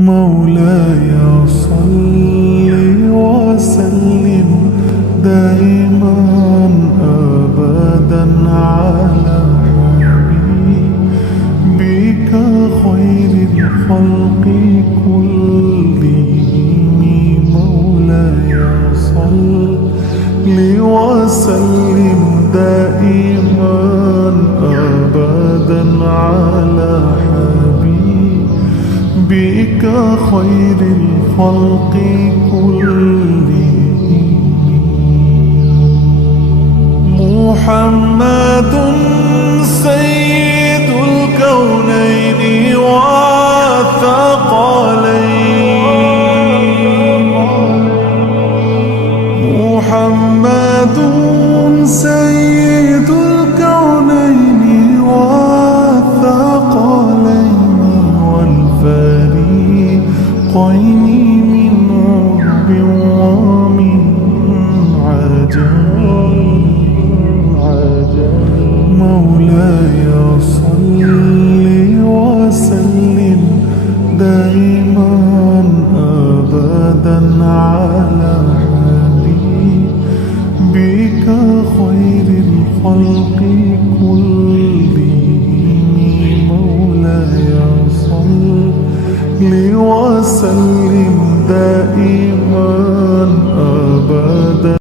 مولاي صل وسلم دائما أبدا على حبيبك خير الخلق كلهم. مولاي صل وسلم دائما أبدا على حبيبك خير الخلق كلهم. محمد سيد الكونين والثقلين. محمد سيد الكونين والثقلين والفريقين من عرب ومن عجم. مولاي صل وسلم دائما أبدا على حبيبك خير الخلق كلهم. مولاي صل وسلم دائما أبدا